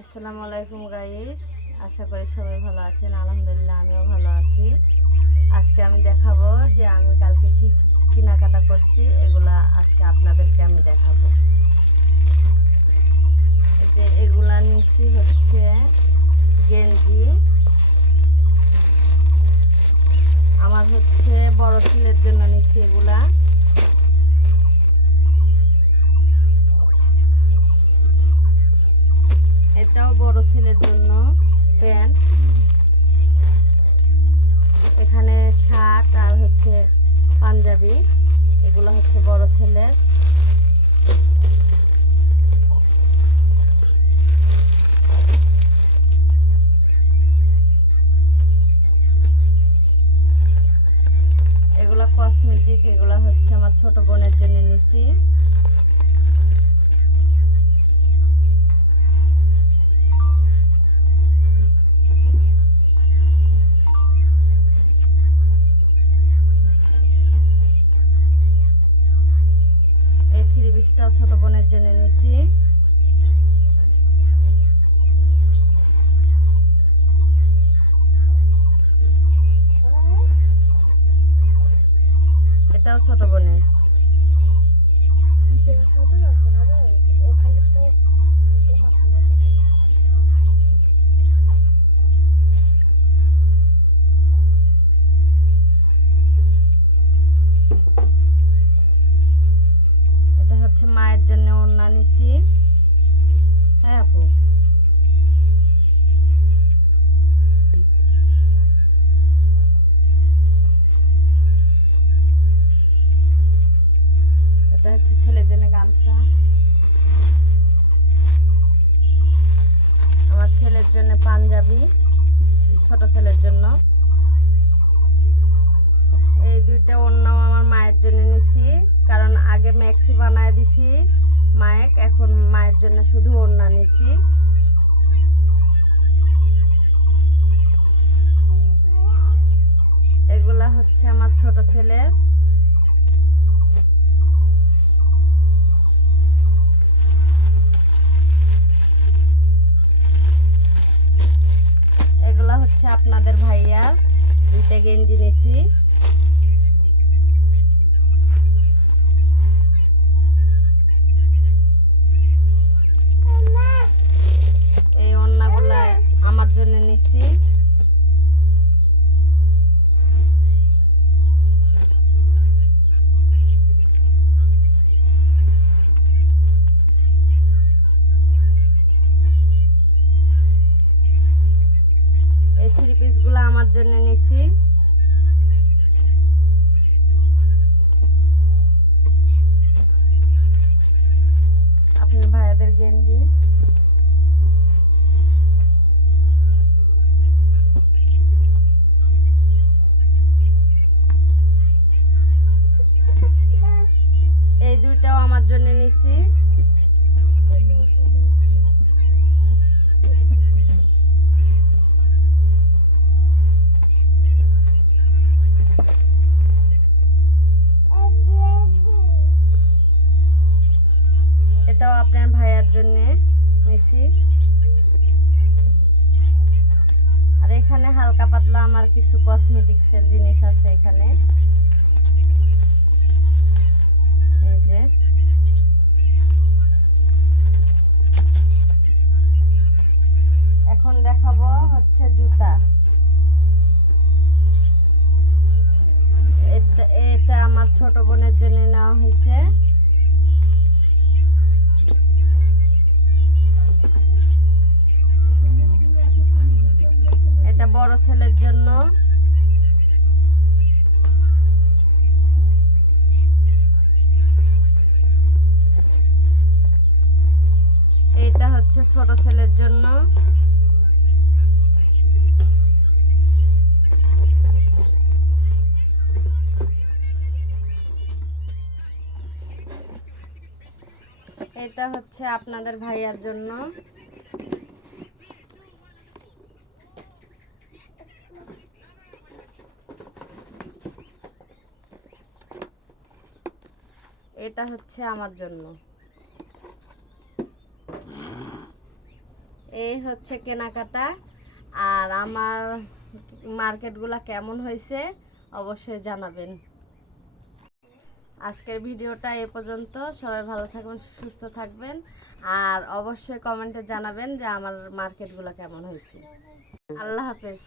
আসসালামু আলাইকুম গাইস, আশা করি সবাই ভালো আছেন। আলহামদুলিল্লাহ আমিও ভালো আছি। আজকে আমি দেখাবো যে আমি কালকে কি কেনাকাটা করছি, এগুলা আজকে আপনাদেরকে আমি দেখাবো। যে এগুলা নিচ্ছি হচ্ছে গেঞ্জি, আমার হচ্ছে বড় ছেলের জন্য নিচ্ছি এগুলা। এটাও বড় ছেলের জন্য প্যান্ট। এখানে শার্ট আর হচ্ছে পাঞ্জাবি, এগুলো হচ্ছে বড় ছেলের। এগুলো কসমেটিক, এগুলো হচ্ছে আমার ছোট বোনের জন্য নিছি। এই থ্রি পিসটাও ছোট বোনের জন্য নিছি। এটাও ছোট বোনের। এটা হচ্ছে মায়ের জন্য ওড়না নিছি। হ্যাঁ আপু, এটা হচ্ছে ছেলের জন্য গামছা। আমার ছেলের জন্য পাঞ্জাবি, ছোট ছেলের জন্য। এই দুইটা ওড়নাও আমার মায়ের জন্য নিছি, কারণ আগে ম্যাক্সি বানায় দিছি মায়ের, এখন মায়ের জন্য শুধু ওড়না নিছি। এগুলা হচ্ছে আমার ছোট ছেলের। এগুলা হচ্ছে আপনাদের ভাইয়ার, দুইটা গেঞ্জি নিছি। এই ওড়নাগুলা আমার জন্য নিছি। এই থ্রি পিসগুলো আমার জন্য নিছি। আপনার ভাইয়াদের গেঞ্জি। এই দুইটাও আমার জন্য নিছি। এটাও আপনার ভাইয়ার জন্য নিছি। আর এখানে হালকা পাতলা আমার কিছু কসমেটিক্সের জিনিস আছে এখানে। এই যে এখন দেখাবো হচ্ছে জুতা। এটা আমার ছোট বোনের জন্য নেওয়া হয়েছে। এটা বড় ছেলের জন্য। এটা হচ্ছে ছোট ছেলের জন্য। এটা হচ্ছে আপনাদের ভাইয়ার জন্য। এটা হচ্ছে আমার জন্য। এই হচ্ছে কেনাকাটা। আর আমার মার্কেটগুলো কেমন হয়েছে অবশ্যই জানাবেন। আজকের ভিডিওটা এ পর্যন্ত। সবাই ভালো থাকবেন, সুস্থ থাকবেন, আর অবশ্যই কমেন্টে জানাবেন যে আমার মার্কেটগুলো কেমন হয়েছে। আল্লাহ হাফেজ।